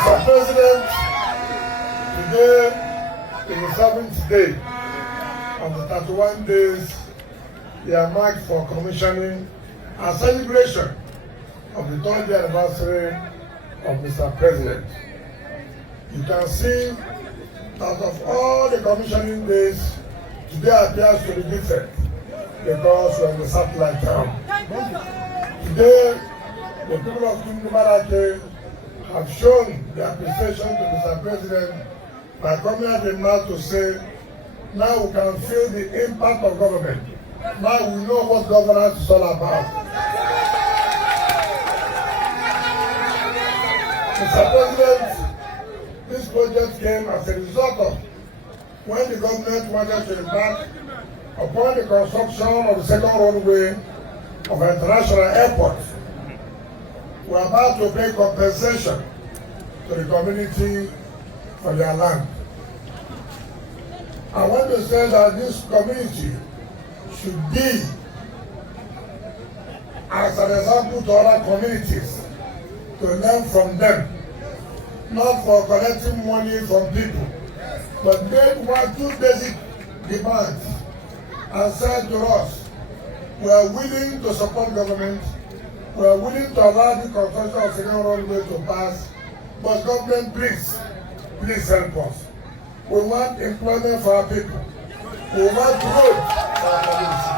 Mr. President, today is the 7th day of the 31 days they are marked for commissioning a celebration of the 3rd anniversary of Mr. President. You can see that of all the commissioning days, today appears to be different because we're in the satellite town. Today, the people of Nigerianpolitics have shown their appreciation to Mr. President by coming out in mass to say, now we can feel the impact of government. Now we know what governance is all about. Mr. President, this project came as a result of when the government wanted to embark upon the construction of the second runway of an international airport. We are about to pay compensation to the community for their land. I want to say that this community should be as an example to other communities to learn from them, not for collecting money from people, but make two basic demands and said to us, we are willing to support government, we are willing to allow the construction of second runway to pass, but government, please help us. We want employment for our people. We want growth for our community.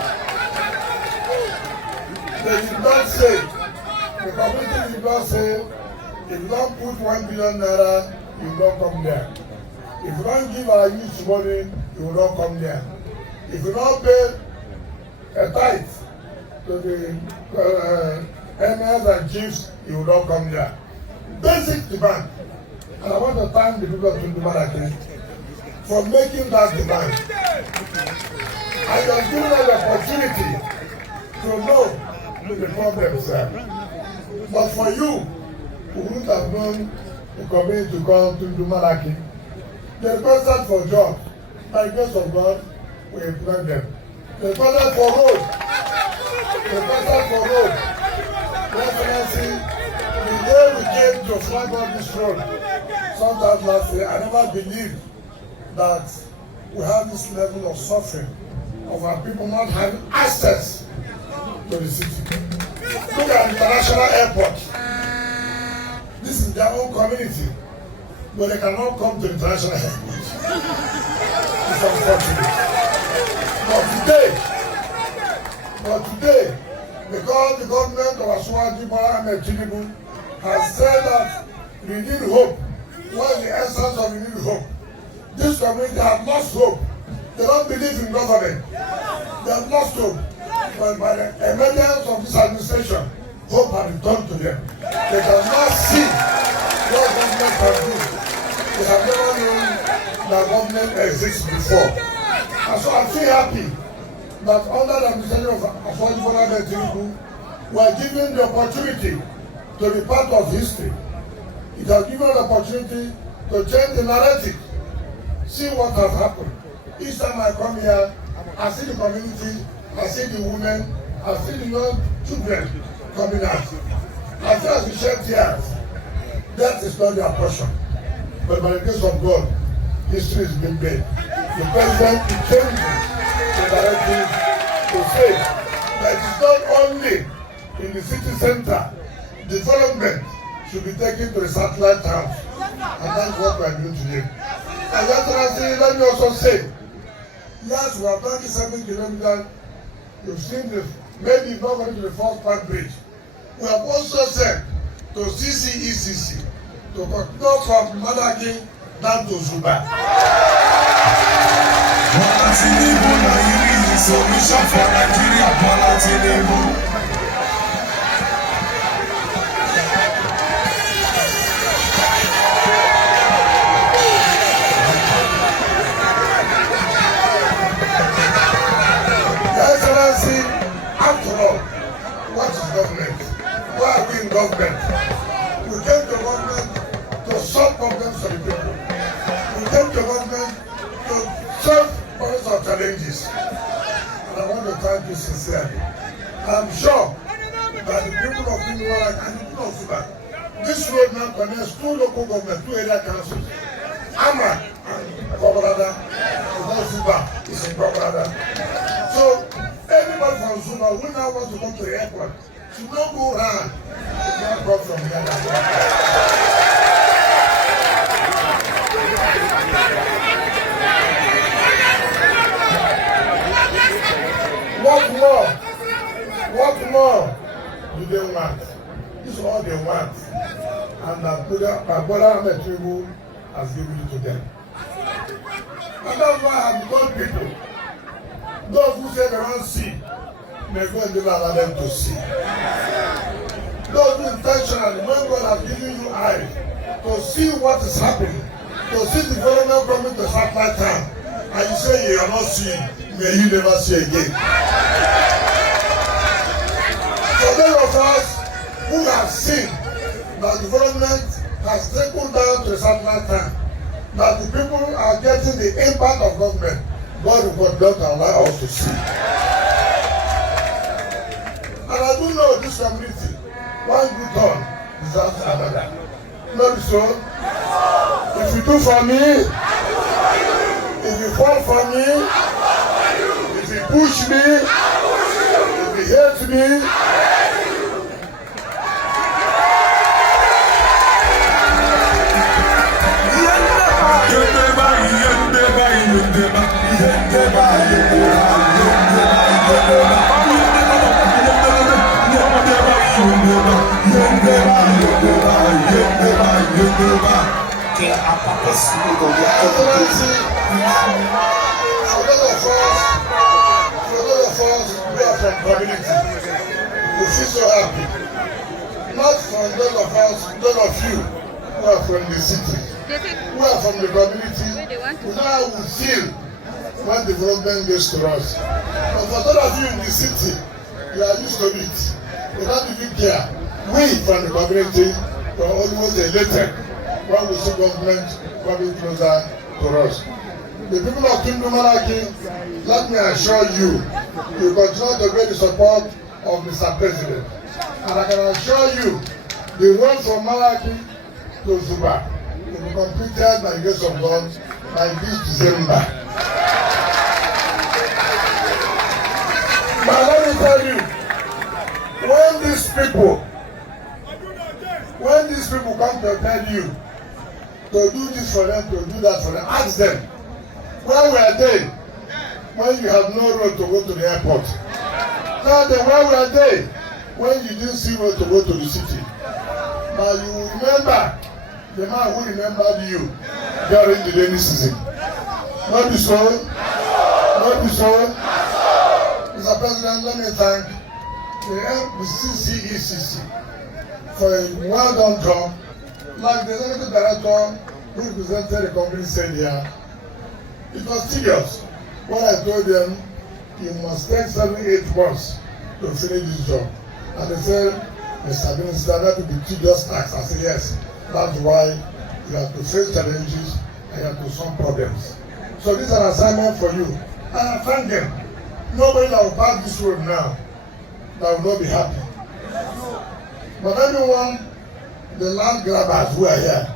They did not say, the community did not say, if you don't put 1 billion naira, you will not come there. If you don't give our youth money, you will not come there. If you don't pay a tithe to the elders and chiefs, you will not come there. Basic demand. And I want to thank the people of Nigerianpolitics for making that demand. And you have given us the opportunity to know the problems there. But for you, who wouldn't have known the community to come to Nigerianpolitics, they requested for jobs. By the grace of God, we employ them. They requested for road. They requested for road. Excellency, the day we came to flag on this road, sometime last year, I never believed that we have this level of suffering of our people not having access to the city. Look at the international airport. This is their own community, but they cannot come to the international airport. It's unfortunate. But today, because the government of Asuwaju Bola Ahmed Tinubu has said that we need hope. What is the essence of we need hope? This community have lost hope. They don't believe in government. They have lost hope. But by the emergence of this administration, hope has returned to them. They cannot see what government can do. They have never known that government exists before. And so I feel happy that under the administration of Asuwaju Bola Ahmed Tinubu, we are given the opportunity to be part of history. It has given us the opportunity to change the narrative, see what has happened. Each time I come here, I see the community, I see the women, I see the young children coming out. As far as we shed tears, that is not their portion. But by the grace of God, history is being made. The president is changing the narrative to say that it's not only in the city center, development should be taken to the satellite towns. And that's what we are doing today. And Excellency, let me also say, yes, we have done the 7 kilometers. You've seen this, maybe not going to the first part bridge. We have also said to CCECC to go from Madaki down to Zuba. Solution for Nigeria, Bola Excellency, after all, what is government? Why are we in government? We came to government to solve problems for the people. We came to government to solve problems of challenges. And I want to thank you sincerely. I'm sure that the people of Nigerianpolitics and the people of Sudan This road now connects 2 local governments, 2 area councils. Ama and Kobrada, Zuba is in Kobrada. So anybody from Zuba who now wants to come to the airport should not go around. Should not come from here. What more do they want? This is all they want. And my brother Ahmed Tinubu has given it to them. And that's why I have told people, those who say they don't see, may God never allow them to see. Those who intentionally, when God has given you eyes to see what is happening, to see the government coming to satellite town, and you say you are not seeing, may you never see again. So those of us who have seen that the government has trickled down to the satellite town, that the people are getting the impact of government, God will not allow us to see. And I do know this community, one good turn deserves another. Not so. If you do for me, if you fall for me, if you push me, if you hate me, we feel so happy. Not from those of us, those of you who are from the city, who are from the community, who now will feel when development gets to us. But for those of you in the city, you are used to it. Without even care, we from the community are always elated when we see government coming closer to us. The people of Kingdom Malaki, let me assure you, you continue to get the support of Mr. President. And I can assure you, the road from Malaki to Zuba will be completed by the grace of God by this December. But let me tell you, when these people come to tell you to do this for them, to do that for them, ask them, where were they when you had no road to go to the airport? Tell them, where were they when you didn't see road to go to the city? Now you will remember the man who remembered you during the rainy season. Not be so. Not be so. Mr. President, let me thank the CCECC for a well done job. Like the executive director who represented the company said here, it was serious when I told them you must take 7-8 months to finish this job. And they said, Mr. Minister, that will be tedious task. I said, yes, that's why you have to face challenges and you have to solve problems. So this is an assignment for you. And I thank them. Nobody that will pass this road now that will not be happy. But everyone, the land grabbers who are here,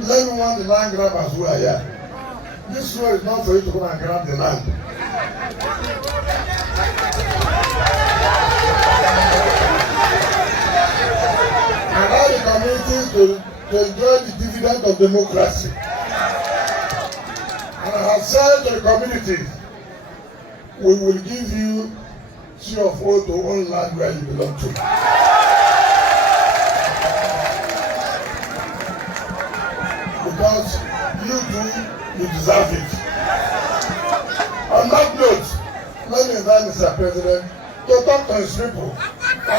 everyone, the land grabbers who are here, this road is not for you to go and grab the land. Allow the community to enjoy the dividend of democracy. And I have said to the community, we will give you share of all to own land where you belong to. Because you deserve it. On that note, let me invite Mr. President to talk to his people.